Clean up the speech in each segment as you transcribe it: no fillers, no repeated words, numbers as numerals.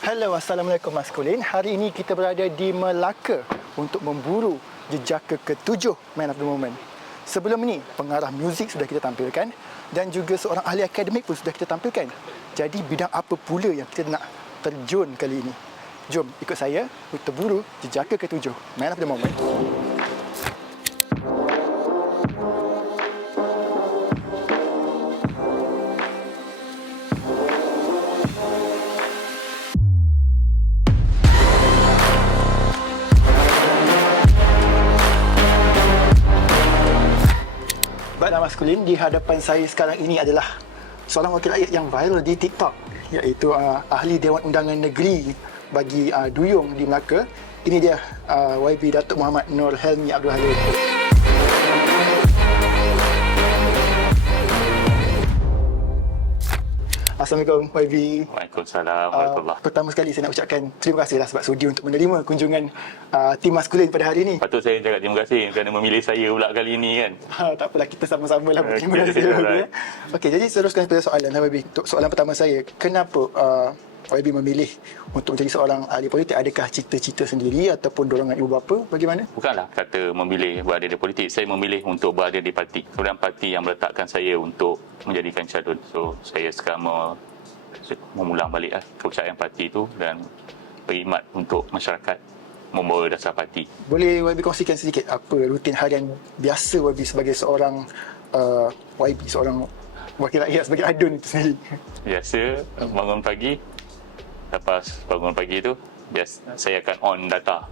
Hello, Assalamualaikum Maskulin. Hari ini kita berada di Melaka untuk memburu jejaka ke-7 Man of the Moment. Sebelum ini, pengarah muzik sudah kita tampilkan dan juga seorang ahli akademik pun sudah kita tampilkan. Jadi, bidang apa pula yang kita nak terjun kali ini? Jom ikut saya untuk berburu jejaka ke-7 Man of the Moment. Baiklah Maskulin, di hadapan saya sekarang ini adalah seorang wakil rakyat yang viral di TikTok, iaitu ahli Dewan Undangan Negeri bagi Duyung di Melaka. Ini dia YB Datuk Muhammad Nur Helmi Abdul Halim. Assalamualaikum YB. Waalaikumsalam warahmatullahi. Pertama sekali saya nak ucapkan terima kasihlah sebab sudi untuk menerima kunjungan tim Maskulin pada hari ini. Patut saya cakap terima kasih kerana memilih saya pula kali ini kan. Tak apalah, kita sama-sama lah berterima kasih. Okey, jadi teruskan pada soalan YB. Untuk soalan pertama saya, kenapa YB memilih untuk menjadi seorang ahli politik? Adakah cita-cita sendiri ataupun dorongan ibu bapa? Bagaimana? Bukanlah kata memilih berada di politik. Saya memilih untuk berada di parti. Kemudian parti yang meletakkan saya untuk menjadikan calon. So, saya sekarang mengulang balik kepercayaan parti itu dan berkhidmat untuk masyarakat membawa dasar parti. Boleh YB kongsikan sedikit apa rutin harian biasa YB sebagai seorang YB, seorang wakil rakyat, sebagai adun itu sendiri? Biasa bangun pagi. Lepas bangun pagi tu, saya akan on data.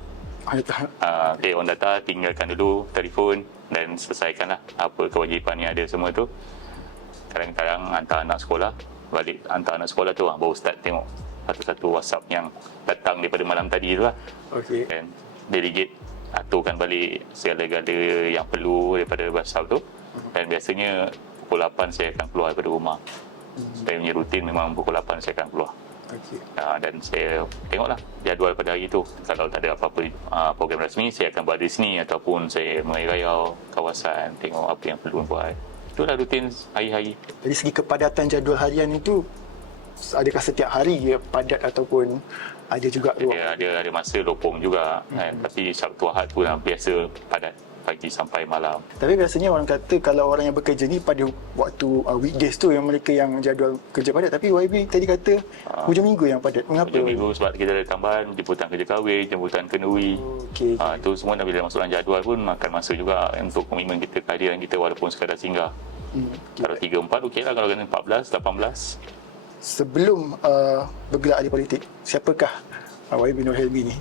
On data, tinggalkan dulu telefon dan selesaikanlah apa kewajipan yang ada semua tu. Kadang-kadang hantar anak sekolah, balik hantar anak sekolah tu baru start tengok satu-satu WhatsApp yang datang daripada malam tadi tu lah. Okey. Dan delegate aturkan balik segala-gala yang perlu daripada WhatsApp tu. Dan biasanya pukul 8 saya akan keluar daripada rumah. Saya punya rutin memang pukul 8 saya akan keluar. Okay. Dan saya tengoklah jadual pada hari itu. Kalau tak ada apa-apa program rasmi, saya akan berada di sini ataupun saya mengayu-ayau kawasan, tengok apa yang perlu buat. Itulah rutin hari-hari. Dari segi kepadatan jadual harian itu, adakah setiap hari dia padat ataupun ada juga ada masa lopong juga kan? Tapi Sabtu Ahad pun biasa padat pagi sampai malam. Tapi biasanya orang kata kalau orang yang bekerja ni pada waktu weekdays tu yang mereka yang jadual kerja padat, tapi YB tadi kata hujung minggu yang padat. Mengapa? Hujung minggu sebab kita ada tambahan jemputan kerja kahwin, jemputan kenduri. Okay. Itu semua bila masuk dalam jadual pun makan masa juga untuk komitmen kita, kehadiran kita walaupun sekadar singgah. Kalau 3-4 okeylah, kalau kena 14-18. Sebelum bergerak ahli politik, siapakah YB Nur Helmi ni?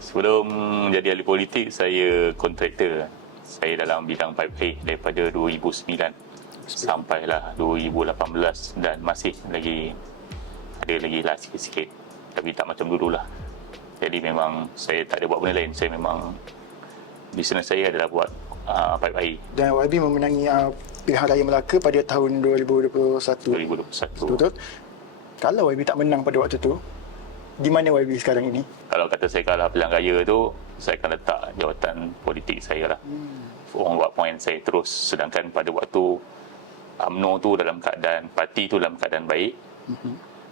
Sebelum menjadi ahli politik, saya kontraktor. Saya dalam bidang pipe daripada 2009 sampailah 2018 dan masih lagi lah sikit-sikit, tapi tak macam dululah. Jadi memang saya tak ada buat benda lain. Saya memang bisnes saya adalah buat pipe air. Dan YB memenangi pilihan raya Melaka pada tahun 2021. 2021. Betul. Kalau YB tak menang pada waktu tu, di mana YB sekarang ini? Kalau kata saya kalah pilihan raya tu, saya akan letak jawatan politik saya lah. Orang buat point saya terus. Sedangkan pada waktu UMNO tu dalam keadaan, parti tu dalam keadaan baik,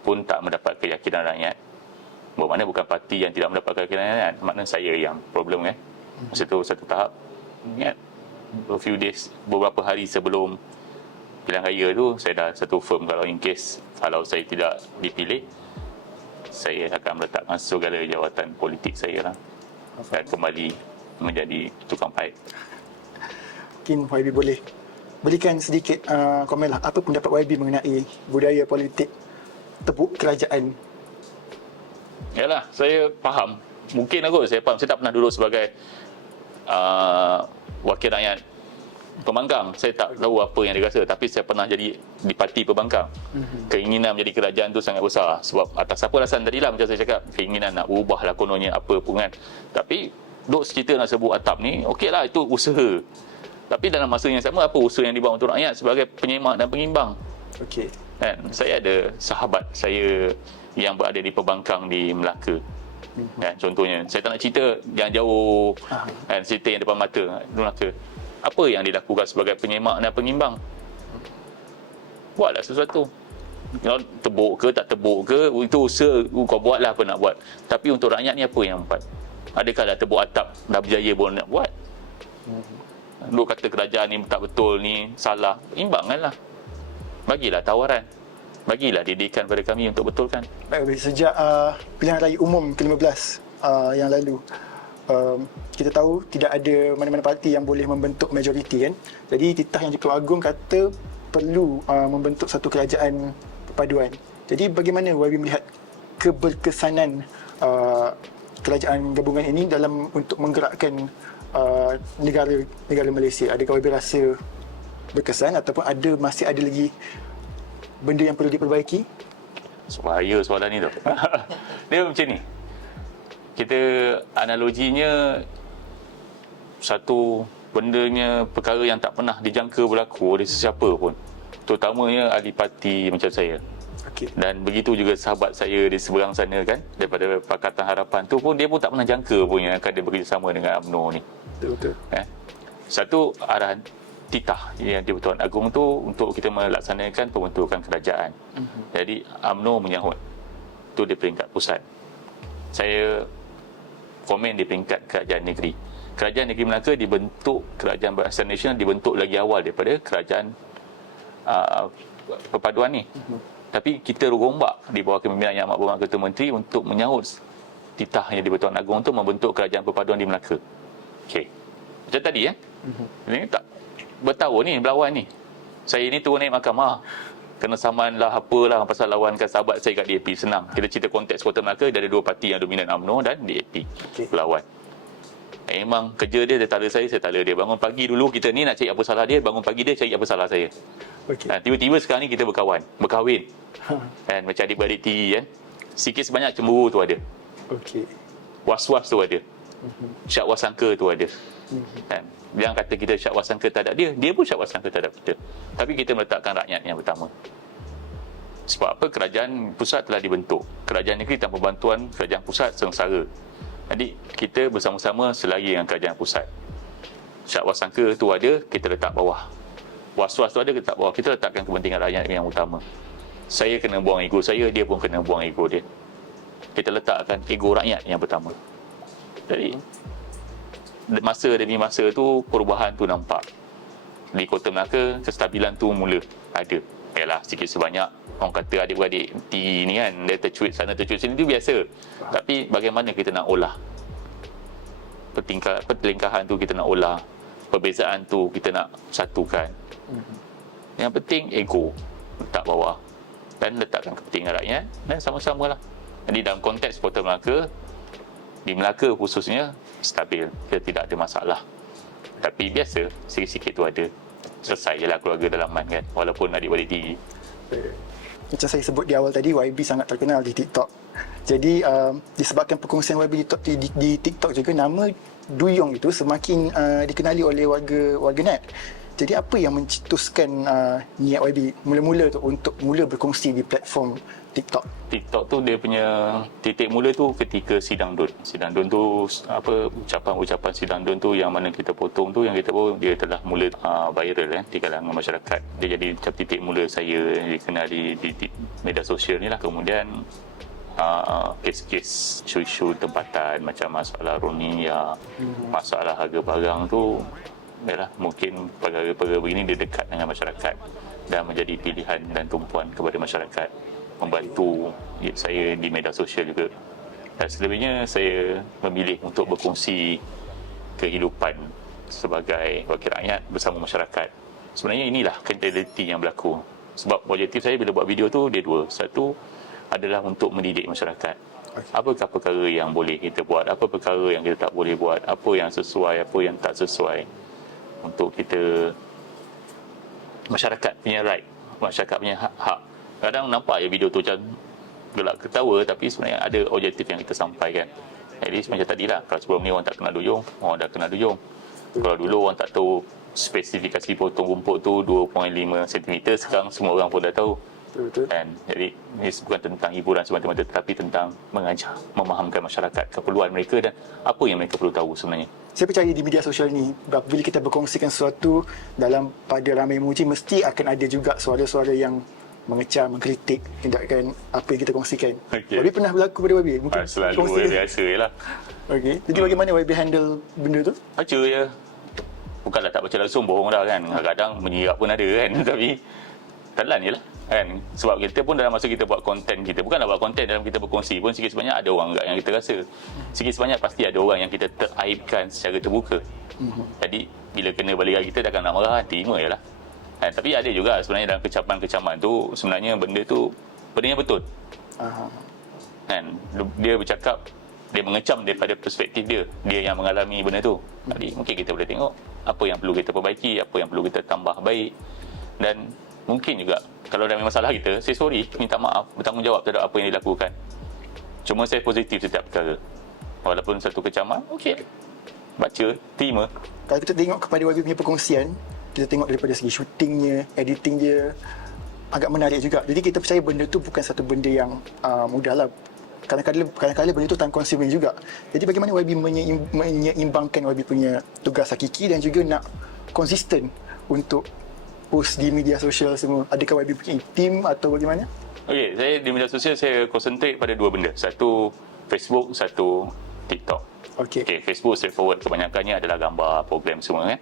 pun tak mendapat keyakinan rakyat. Bermakna bukan parti yang tidak mendapat keyakinan rakyat, makna saya yang problem kan. Masa tu satu tahap, ingat, beberapa hari sebelum pilihan raya tu, saya dah satu firm kalau in case kalau saya tidak dipilih, saya akan meletakkan segala jawatan politik saya lah dan kembali menjadi tukang pipe. Mungkin YB boleh berikan sedikit komen lah, apa pendapat YB mengenai budaya politik tepuk kerajaan? Yalah, saya faham. Mungkin saya faham. Saya tak pernah duduk sebagai wakil rakyat pembangkang. Saya tak tahu apa yang dia rasa, tapi saya pernah jadi di parti pembangkang. Keinginan menjadi kerajaan tu sangat besar sebab atas apa alasan tadilah macam saya cakap, keinginan nak ubahlah kononnya apa pun kan. Tapi duk cerita nak sebut atap ni, okeylah, itu usaha. Tapi dalam masa yang sama, apa usaha yang dibuat untuk rakyat sebagai penyemak dan pengimbang? Okey. Kan, saya ada sahabat saya yang berada di pembangkang di Melaka. Kan, contohnya, saya tak nak cerita yang jauh, kan, cerita yang depan mata di Melaka. Apa yang dilakukan sebagai penyemak dan pengimbang? Buatlah sesuatu. Kau tebuk ke tak tebuk ke, itu usaha kau buatlah apa nak buat. Tapi untuk rakyat ni apa yang buat? Adakah dah tebuk atap dah berjaya pun nak buat? Duk kata kerajaan ni tak betul ni, salah. Imbangkanlah. Bagilah tawaran. Bagilah didikan pada kami untuk betulkan. Baik, sejak pilihan raya umum ke-15 yang lalu, kita tahu tidak ada mana-mana parti yang boleh membentuk majoriti kan. Jadi titah yang Di-Pertuan Agong kata perlu membentuk satu kerajaan perpaduan. Jadi bagaimana YB melihat keberkesanan kerajaan gabungan ini dalam untuk menggerakkan negara Malaysia? Adakah YB rasa berkesan ataupun masih ada lagi benda yang perlu diperbaiki? Bahaya soalan ni tu. Dia macam ni. Kita analoginya satu bendanya perkara yang tak pernah dijangka berlaku oleh sesiapa pun. Terutamanya ahli parti macam saya. Okay. Dan begitu juga sahabat saya di seberang sana kan, daripada Pakatan Harapan tu pun dia pun tak pernah jangka pun yang akan dia bekerjasama dengan UMNO ni. Betul. Satu arahan titah yang Di-Pertuan Agong tu untuk kita melaksanakan pembentukan kerajaan. Jadi UMNO menyahut. Tu di peringkat pusat. Saya komen di peringkat kerajaan negeri. Kerajaan negeri Melaka dibentuk, kerajaan berasal nasional dibentuk lagi awal daripada kerajaan perpaduan ni. Tapi kita rombak di bawah kepimpinan Yang Amat Berhormat Ketua Menteri untuk menyahut titah yang Di-Pertuan Agong untuk membentuk kerajaan perpaduan di Melaka. Okey. Macam tadi Ini tak bertahun ni berlawan ni. Saya ni turun naik mahkamah. Kena saman lah apalah pasal lawankan sahabat saya kat DAP. Senang. Kita cerita konteks Kota Melaka, dia ada dua parti yang dominan, UMNO dan DAP. Berlawan. Memang kerja dia tala saya tala dia. Bangun pagi dulu kita ni nak cari apa salah dia, bangun pagi dia cari apa salah saya. Tiba-tiba sekarang ni kita berkahwin. Kan macam adik-beradik tiri kan. Sikit sebanyak cemburu tu ada. Was-was tu ada. Syak wasangka tu ada. Kan. Yang kata kita syak wasangka terhadap dia pun syak wasangka terhadap kita. Tapi kita meletakkan rakyat yang pertama. Sebab apa? Kerajaan pusat telah dibentuk. Kerajaan negeri tanpa bantuan kerajaan pusat sengsara. Jadi kita bersama-sama selari dengan kerajaan pusat. Syak wasangka tu ada, kita letak bawah. Was-was tu ada, kita letak bawah. Kita letakkan kepentingan rakyat yang utama. Saya kena buang ego saya, dia pun kena buang ego dia. Kita letakkan ego rakyat yang pertama. Jadi masa demi masa tu perubahan tu nampak. Di Kota Melaka kestabilan tu mula ada. Yalah sikit sebanyak orang kata adik-beradik T ni kan, dia tercuit sana tercuit sini tu biasa. Tapi bagaimana kita nak olah pertelingkahan tu, kita nak olah perbezaan tu, kita nak satukan. Yang penting ego letak bawah dan letakkan kepentingan rakyat dan sama-sama lah. Jadi dalam konteks Kota Melaka, di Melaka khususnya stabil, kita tidak ada masalah. Tapi biasa sikit-sikit tu ada. Selesai je lah keluarga dalaman kan, walaupun adik-beradik tinggi. Macam saya sebut di awal tadi, YB sangat terkenal di TikTok. Jadi disebabkan perkongsian YB di TikTok juga, nama Duyung itu semakin dikenali oleh warganet. Jadi apa yang mencetuskan niat YB mula-mula tu untuk mula berkongsi di platform TikTok? TikTok tu dia punya titik mula tu ketika sidang DUN. Sidang DUN tu apa, ucapan sidang DUN tu yang mana kita potong tu, yang kita pun dia telah mula viral di kalangan masyarakat. Dia jadi macam titik mula saya dikenal di media sosial ni lah. Kemudian kes-kes isu-isu tempatan macam masalah Rohingya, masalah harga barang tu, yalah, mungkin perkara-perkara begini dia dekat dengan masyarakat dan menjadi pilihan dan tumpuan kepada masyarakat, membantu saya di media sosial juga. Dan selebihnya saya memilih untuk berkongsi kehidupan sebagai wakil rakyat bersama masyarakat. Sebenarnya inilah realiti yang berlaku. Sebab objektif saya bila buat video tu dia dua. Satu adalah untuk mendidik masyarakat. Apakah perkara yang boleh kita buat, apa perkara yang kita tak boleh buat, apa yang sesuai, apa yang tak sesuai, untuk kita, masyarakat punya right, masyarakat punya hak. Kadang nampak je video tu macam gelak ketawa, tapi sebenarnya ada objektif yang kita sampaikan. At least macam tadilah, kalau sebelum ni orang tak kenal Duyung, orang dah kenal Duyung. Kalau dulu orang tak tahu spesifikasi potong rumput tu 2.5 cm, sekarang semua orang pun dah tahu. Betul. Dan jadi ini bukan tentang hiburan semata-mata, tetapi tentang mengajar, memahamkan masyarakat keperluan mereka dan apa yang mereka perlu tahu sebenarnya. Saya percaya di media sosial ni, bila kita berkongsikan sesuatu pada ramai memuji, mesti akan ada juga suara-suara yang mengecam, mengkritik tindakan apa yang kita kongsikan. Okey. YB pernah berlaku pada YB? Mungkin Selalu kongsi. biasa je lah. Okey. Jadi bagaimana YB handle benda tu? Baca je. Bukanlah tak baca langsung, bohong dah kan. Kadang-kadang menyirap pun ada kan. Tapi telan je lah kan. Sebab kita pun dalam masa kita buat konten kita, bukanlah buat konten, dalam kita berkongsi pun sikit sebanyak ada orang yang kita rasa, sikit sebanyak pasti ada orang yang kita teraibkan secara terbuka. Jadi bila kena balikan kita takkan nak marah, terima je lah kan. Tapi ada juga sebenarnya dalam kecaman-kecaman tu sebenarnya benda tu benda yang betul. Kan dia bercakap, dia mengecam daripada perspektif dia yang mengalami benda tu. Jadi mungkin kita boleh tengok apa yang perlu kita perbaiki, apa yang perlu kita tambah baik. Dan mungkin juga kalau ada masalah kita, saya sorry, minta maaf, bertanggungjawab terhadap apa yang dilakukan. Cuma saya positif setiap perkara. Walaupun satu kecaman, okey, baca, terima. Kalau kita tengok kepada YB punya perkongsian, kita tengok daripada segi syutingnya, editing dia, agak menarik juga. Jadi kita percaya benda tu bukan satu benda yang mudah lah. Kadang-kadang benda tu time consuming juga. Jadi bagaimana YB menyeimbangkan YB punya tugas hakiki dan juga nak konsisten untuk post di media sosial semua? Adakah YB punya team atau bagaimana? Okey, saya di media sosial saya concentrate pada dua benda. Satu Facebook, satu TikTok. Okey. Facebook straightforward, kebanyakannya adalah gambar, program semua kan.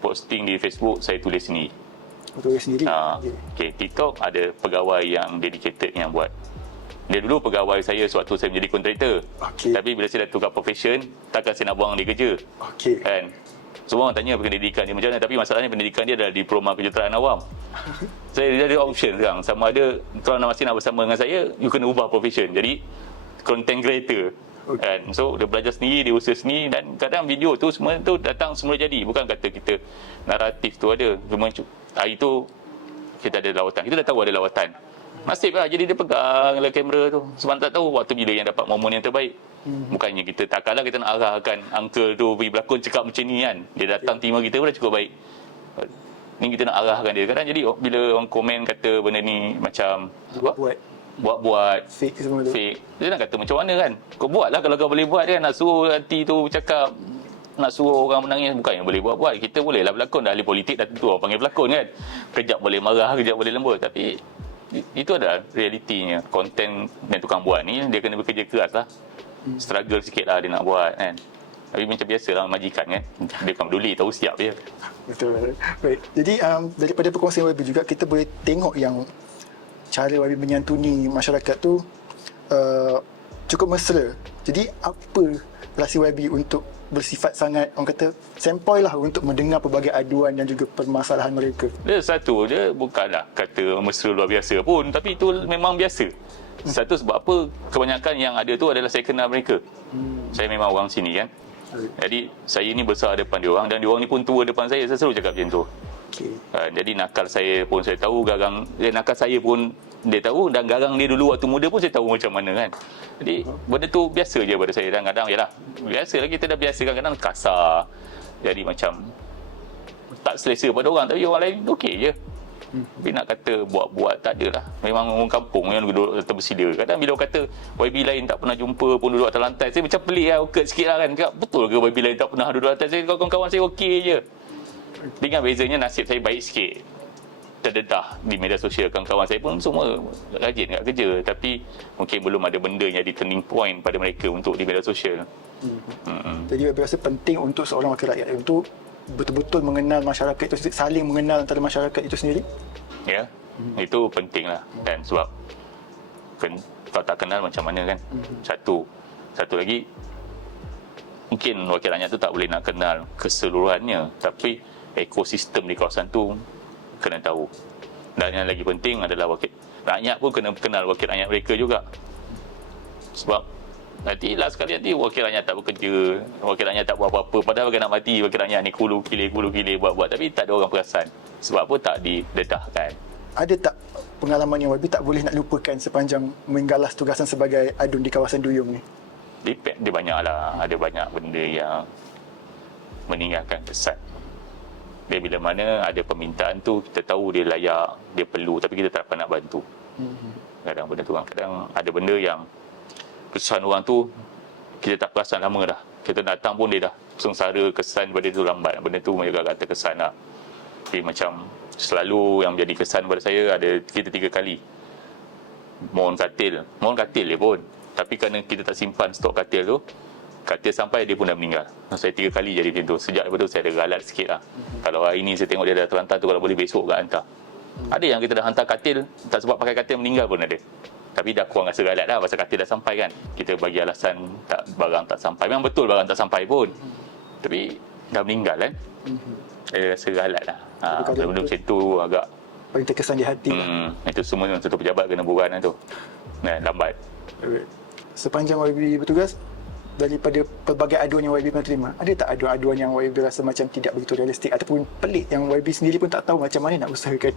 Posting di Facebook saya tulis sendiri. Untuk sendiri. Okey, TikTok ada pegawai yang dedicated yang buat. Dia dulu pegawai saya sewaktu saya menjadi kontraktor. Okey. Tapi bila saya dah tukar profession, takkan saya nak buang dia kerja. Okey. Kan? Semua orang tanya pendidikan dia macam mana, tapi masalahnya pendidikan dia adalah diploma kejuruteraan awam. Saya dia ada option sekarang, sama ada tuan masih nak bersama dengan saya, you kena ubah profession. Jadi content creator. Kan? So dia belajar sendiri, dia usaha sendiri, dan kadang video tu semua tu datang semula jadi. Bukan kata kita naratif tu ada. Cuma hari tu kita ada lawatan. Kita dah tahu ada lawatan. Nasib lah, jadi dia pegang lah kamera tu. Sebab tak tahu waktu bila yang dapat momen yang terbaik. Bukannya kita takkanlah kita nak arahkan uncle tu pergi berlakon cakap macam ni kan. Dia datang terima kita pun dah cukup baik. Ni kita nak arahkan dia. Kadang jadi bila orang komen kata benda ni macam buat fake semua tu. Fake. Dia nak kata macam mana kan. Kau buat lah kalau kau boleh buat kan. Nak suruh hati tu cakap, nak suruh orang menangis, bukan yang boleh buat-buat. Kita boleh lah berlakon. Dah ahli politik dah tentu orang panggil berlakon kan. Kejap boleh marah, kejap boleh lembut. Tapi itu adalah realitinya. Konten yang tukang buat ni dia kena bekerja keras lah. Struggle sikit lah dia nak buat kan. Tapi macam biasa lah majikan kan. Dia bukan peduli, tahu siap je. Betul. Baik. Jadi daripada perkongsian YB juga kita boleh tengok yang cara YB menyantuni masyarakat tu cukup mesra. Jadi apa rahsia YB untuk bersifat sangat, orang kata, sempoi lah untuk mendengar pelbagai aduan dan juga permasalahan mereka? Dia satu, dia bukanlah kata mesra luar biasa pun, tapi itu memang biasa. Satu sebab apa, kebanyakan yang ada tu adalah saya kenal mereka. Saya memang orang sini kan. Jadi saya ni besar depan diorang, dan diorang ni pun tua depan saya selalu cakap macam tu. Jadi nakal saya pun saya tahu, garang nakal saya pun dia tahu, dan garang dia dulu waktu muda pun saya tahu macam mana kan. Jadi benda tu biasa je pada saya. Dan kadang yalah, biasalah kita dah biasa, kadang-kadang kasar. Jadi macam tak selesa pada orang, tapi orang lain okey je. Tapi nak kata buat-buat tak adalah. Memang orang kampung yang duduk atas bersila. Kadang bila orang kata YB lain tak pernah jumpa pun duduk atas lantai, saya macam pelik lah, awkward sikit lah kan. Betul ke YB lain tak pernah duduk atas? Saya, kawan-kawan saya okey je. Dengan bezanya nasib saya baik sikit, terdedah di media sosial. Kawan-kawan saya pun semua rajin kat kerja, tapi mungkin belum ada benda yang jadi turning point pada mereka untuk di media sosial. Jadi saya rasa penting untuk seorang wakil rakyat untuk betul-betul mengenal masyarakat itu, saling mengenal antara masyarakat itu sendiri. Ya, itu penting lah. Dan sebab kalau tak kenal macam mana kan. Satu lagi, mungkin wakil rakyat tu tak boleh nak kenal keseluruhannya, tapi ekosistem di kawasan tu kena tahu. Dan yang lagi penting adalah wakil rakyat pun kena kenal wakil rakyat mereka juga. Sebab nanti last sekali nanti wakil rakyat tak bekerja, wakil rakyat tak buat apa-apa, padahal nak mati wakil rakyat ni kulu kilir buat-buat, tapi tak ada orang perasan. Sebab apa tak didedahkan. Ada tak pengalaman yang YB tak boleh nak lupakan sepanjang menggalas tugasan sebagai adun di kawasan Duyung ni? Dia banyak lah. Ada banyak benda yang meninggalkan kesan. Dia bila mana ada permintaan tu, kita tahu dia layak, dia perlu, tapi kita tak dapat nak bantu. Kadang benda tu kan, kadang ada benda yang kesan orang tu kita tak perasan lama dah. Kita datang pun dia dah sengsara, kesan pada tu lambat. Benda tu macam kata kesan lah. Tapi macam Selalu yang menjadi kesan pada saya ada kita 3 kali mohon katil dia pun, tapi kerana kita tak simpan stok katil tu, katil sampai dia pun dah meninggal. Saya 3 kali jadi macam tu. Sejak daripada tu saya ada galat sikit lah. Kalau hari ni saya tengok dia dah terhantar tu, kalau boleh besok tak hantar. Ada yang kita dah hantar katil, tak sebab pakai katil meninggal pun ada. Tapi dah kurang rasa galat dah pasal katil dah sampai kan. Kita bagi alasan barang tak sampai. Memang betul barang tak sampai pun, tapi dah meninggal kan. Saya rasa galat lah. Benda macam tu agak paling terkesan di hati lah. Itu semua satu pejabat kena buran lah tu. Lambat. Sepanjang YB bertugas, daripada pelbagai aduan yang YB pernah terima, ada tak aduan-aduan yang YB rasa macam tidak begitu realistik ataupun pelik yang YB sendiri pun tak tahu macam mana nak usahakan?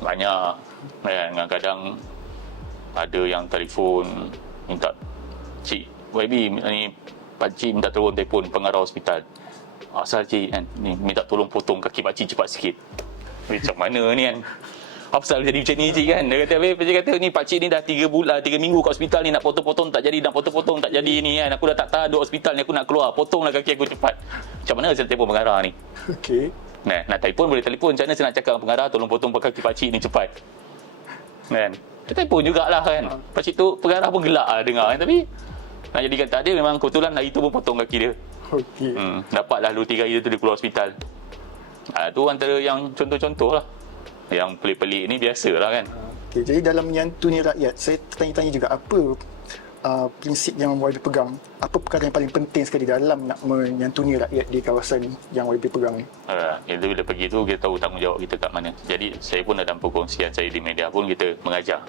Banyak kan. Kadang-kadang ada yang telefon minta, "Cik, YB ni pakcik minta tolong telefon pengarah hospital. Asal cik kan ni minta tolong potong kaki pakcik cepat sikit." Macam mana ni kan? Apa pasal jadi macam ni cik kan? Dia kata, pakcik kata ni pakcik ni dah 3 minggu kat hospital ni, nak potong-potong tak jadi, nak potong-potong tak jadi ni kan. Aku dah tak tahan duduk hospital ni, aku nak keluar, potonglah kaki aku cepat. Macam mana saya telefon pengarah ni? Okey. Nak telefon boleh telefon, macam mana saya nak cakap dengan pengarah tolong potong kaki pakcik ni cepat? Kan? Dia telefon jugalah kan. Pakcik tu pengarah pun gelak lah dengar kan. Tapi nak jadikan tak ada, memang kebetulan hari tu pun potong kaki dia. Okey. Dapatlah 2-3 hari tu dia keluar hospital. Tu antara yang contoh-contoh lah. Yang pelik-pelik ni biasa lah kan. Okay, jadi dalam menyantuni rakyat, saya tertanya-tanya juga apa prinsip yang YB pegang, apa perkara yang paling penting sekali dalam nak menyantuni rakyat di kawasan yang YB pegang ni? Itu bila pergi tu kita tahu tanggungjawab kita kat mana. Jadi saya pun dalam perkongsian saya di media pun kita mengajar,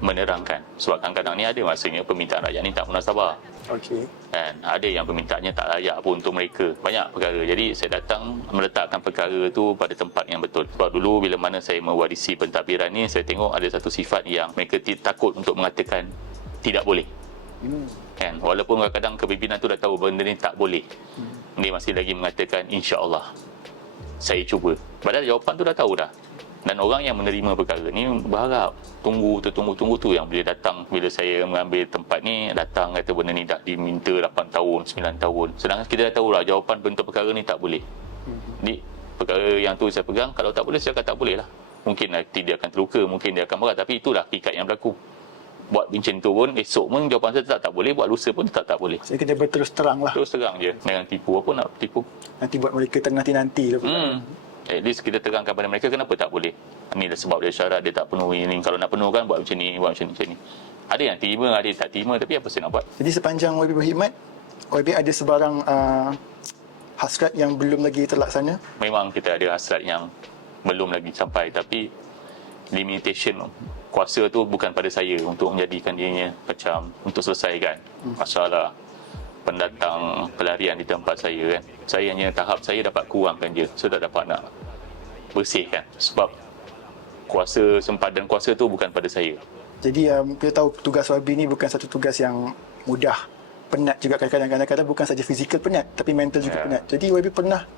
menerangkan. Sebab kadang-kadang ni ada masanya permintaan rakyat ni tak munasabah. Okey. Dan ada yang permintaannya tak layak pun untuk mereka. Banyak perkara. Jadi saya datang meletakkan perkara tu pada tempat yang betul. Sebab dulu bila mana saya mewarisi pentadbiran ni, saya tengok ada satu sifat yang mereka takut untuk mengatakan tidak boleh. Kan? Walaupun kadang-kadang kepimpinan tu dah tahu benda ni tak boleh. Dia masih lagi mengatakan insya-Allah saya cuba. Padahal jawapan tu dah tahu dah. Dan orang yang menerima perkara ni berharap tunggu tu yang bila datang, bila saya mengambil tempat ni, datang kata benda ni dah diminta 8 tahun, 9 tahun. Sedangkan kita dah tahu lah jawapan bentuk perkara ni tak boleh. Jadi perkara yang tu saya pegang, kalau tak boleh saya kata tak boleh lah. Mungkin nanti dia akan terluka, mungkin dia akan marah, tapi itulah hakikat yang berlaku. Buat macam tu pun, esok pun jawapan saya tetap tak boleh, buat lusa pun tetap tak boleh. Saya kena berterus terang lah. Terus terang je. Jangan tipu, apa nak tipu. Nanti buat mereka ternanti-nanti lah. At least kita terangkan pada mereka kenapa tak boleh. Ini dah sebab dia syarat dia tak penuhi ni. Kalau nak penuhkan buat macam ni, buat macam ni. Ada yang terima, ada yang tak terima, tapi apa saya nak buat? Jadi sepanjang YB berkhidmat, YB ada sebarang hasrat yang belum lagi terlaksana? Memang kita ada hasrat yang belum lagi sampai, tapi limitation kuasa tu bukan pada saya untuk menjadikan dirinya macam untuk selesaikan masalah pendatang pelarian di tempat saya kan. Saya hanya tahap saya dapat kurangkan je. Saya tak dapat nak bersihkan sebab sempadan kuasa tu bukan pada saya. Jadi kita tahu tugas YB ni bukan satu tugas yang mudah. Penat juga kadang-kadang bukan saja fizikal penat tapi mental juga penat. Jadi YB pernah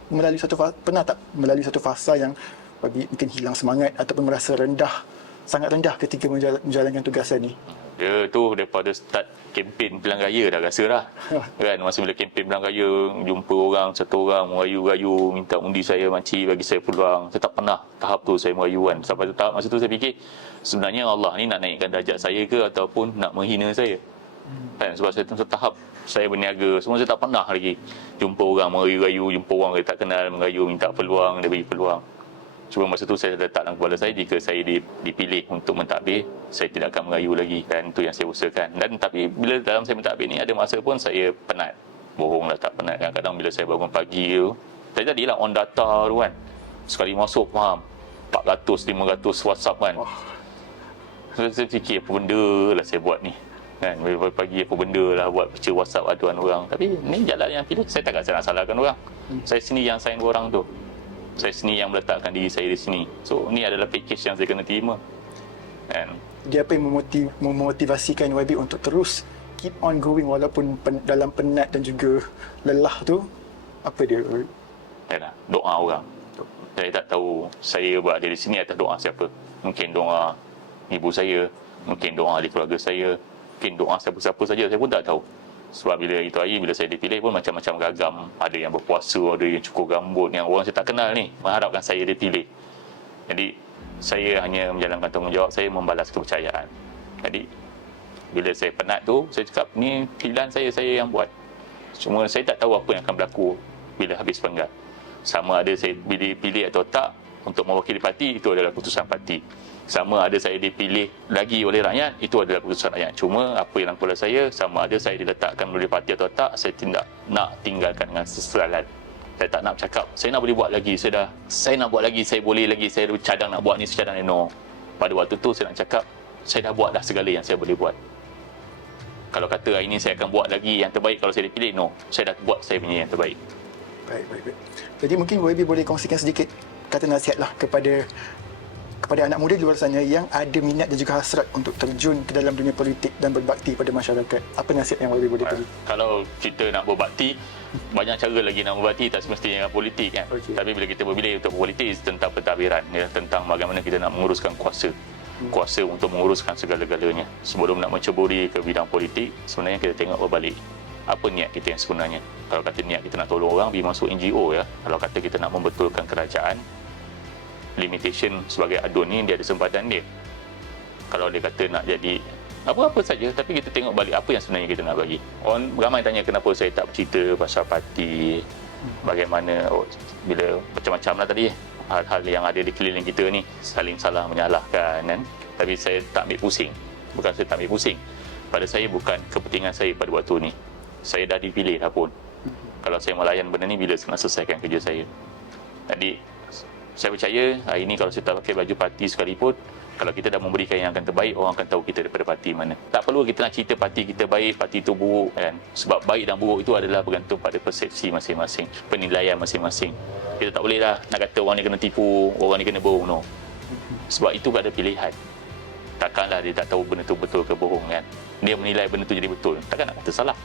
tak melalui satu fasa yang YB mungkin hilang semangat ataupun merasa sangat rendah ketika menjalankan tugasan ni? Dia tu daripada start kempen pilihan raya dah rasa dah. Kan masa bila kempen pilihan raya, jumpa satu orang merayu-rayu minta undi saya, makcik bagi saya peluang. Saya tak pernah tahap tu saya merayuan. Sampai tahap masa tu saya fikir sebenarnya Allah ni nak naikkan darjat saya ke ataupun nak menghina saya. Kan sebab saya tahap saya berniaga, semua saya tak pernah lagi jumpa orang merayu-rayu, jumpa orang saya tak kenal merayu minta peluang, dia bagi peluang. Cuma masa tu saya letak dalam kepala saya, jika saya dipilih untuk mentadbir, saya tidak akan merayu lagi. Dan itu yang saya usahakan. Dan tapi bila dalam saya mentadbir ni, ada masa pun saya penat. Bohonglah tak penat. Kadang-kadang bila saya bangun pagi tu, saya jadilah on data tu kan. Sekali masuk faham 400-500 WhatsApp kan. So, saya fikir apa benda lah saya buat ni kan. Pagi apa benda lah buat picture WhatsApp aduan orang. Tapi ni jalan yang pilih. Saya takkan saya nak salahkan orang. Saya sendiri yang sign orang tu. Saya sendiri yang meletakkan diri saya di sini. So, ni adalah package yang saya kena terima. And dia apa yang memotivasikan YB untuk terus keep on going walaupun dalam penat dan juga lelah tu? Apa dia? Yalah, doa orang. Saya tak tahu saya berada di sini atas doa siapa. Mungkin doa ibu saya, mungkin doa ahli keluarga saya, mungkin doa siapa-siapa saja, saya pun tak tahu. Sebab bila itu hari, bila saya dipilih pun macam-macam ragam. Ada yang berpuasa, ada yang cukur rambut, yang orang saya tak kenal ni mengharapkan saya dipilih. Jadi saya hanya menjalankan tanggungjawab saya, membalas kepercayaan. Jadi bila saya penat tu, saya cakap ni pilihan saya yang buat. Cuma saya tak tahu apa yang akan berlaku bila habis penggal. Sama ada saya dipilih atau tak untuk mewakili parti, itu adalah keputusan parti. Sama ada saya dipilih lagi oleh rakyat, itu adalah keputusan rakyat. Cuma apa yang berlaku pada saya, sama ada saya diletakkan oleh parti atau tak, saya tidak nak tinggalkan dengan sesalan. Saya tak nak cakap, saya nak boleh buat lagi, saya nak buat lagi, saya boleh lagi, saya cadang nak buat ni, saya cadang ni. No. Pada waktu tu saya nak cakap, saya dah buat dah segala yang saya boleh buat. Kalau kata hari ini saya akan buat lagi yang terbaik kalau saya dipilih, no. Saya dah buat saya punya yang terbaik. Baik. Jadi mungkin YB boleh kongsikan sedikit kata nasihat lah kepada anak muda di luar sana yang ada minat dan juga hasrat untuk terjun ke dalam dunia politik dan berbakti pada masyarakat. Apa nasihat yang YB boleh beri? Kalau kita nak berbakti, banyak cara lagi nak berbakti, tak semestinya dengan politik kan. Okay. Tapi bila kita berbilih untuk politik, tentang pentadbiran, ya, tentang bagaimana kita nak menguruskan kuasa. Kuasa untuk menguruskan segala-galanya. Sebelum nak menceburi ke bidang politik, sebenarnya kita tengok berbalik. Apa niat kita yang sebenarnya? Kalau kata niat kita nak tolong orang, pergi masuk NGO ya. Kalau kata kita nak membetulkan kerajaan, limitation sebagai adun ni dia ada sempatan dia. Kalau dia kata nak jadi apa-apa saja, tapi kita tengok balik apa yang sebenarnya kita nak bagi. Orang ramai tanya kenapa saya tak bercerita pasal parti, bagaimana bila macam-macam lah tadi, hal-hal yang ada di keliling kita ni, saling salah menyalahkan kan. Tapi saya tak ambil pusing. Bukan saya tak ambil pusing. Pada saya bukan kepentingan saya pada waktu ni. Saya dah dipilih dah pun. Kalau saya melayan benda ni, bila saya nak selesaikan kerja saya. Jadi saya percaya hari ni kalau saya tak pakai baju parti sekalipun, kalau kita dah memberikan yang akan terbaik, orang akan tahu kita daripada parti mana. Tak perlu kita nak cerita parti kita baik, parti itu buruk kan. Sebab baik dan buruk itu adalah bergantung pada persepsi masing-masing, penilaian masing-masing. Kita tak boleh lah nak kata orang ni kena tipu, orang ni kena bohong, no. Sebab itu ada pilihan. Takkanlah dia tak tahu benda tu betul ke bohong kan. Dia menilai benda tu jadi betul, takkan nak kata salah.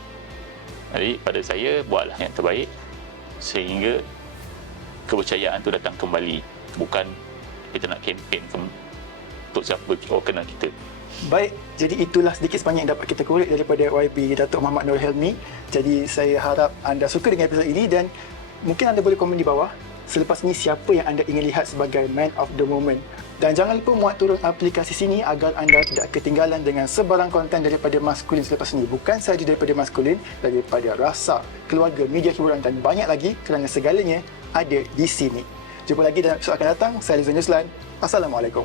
Jadi pada saya, buatlah yang terbaik sehingga kepercayaan tu datang kembali. Bukan kita nak kempen untuk siapa kena kita. Baik, jadi itulah sedikit sebanyak yang dapat kita korek daripada YB Datuk Muhammad Nur Helmi. Jadi saya harap anda suka dengan episod ini dan mungkin anda boleh komen di bawah selepas ini siapa yang anda ingin lihat sebagai man of the moment. Dan jangan lupa muat turun aplikasi sini agar anda tidak ketinggalan dengan sebarang konten daripada Maskulin selepas ini. Bukan sahaja daripada Maskulin, daripada Rasa, keluarga, media hiburan dan banyak lagi kerana segalanya ada di sini. Jumpa lagi dalam episod akan datang. Saya Lizan Yuslan. Assalamualaikum.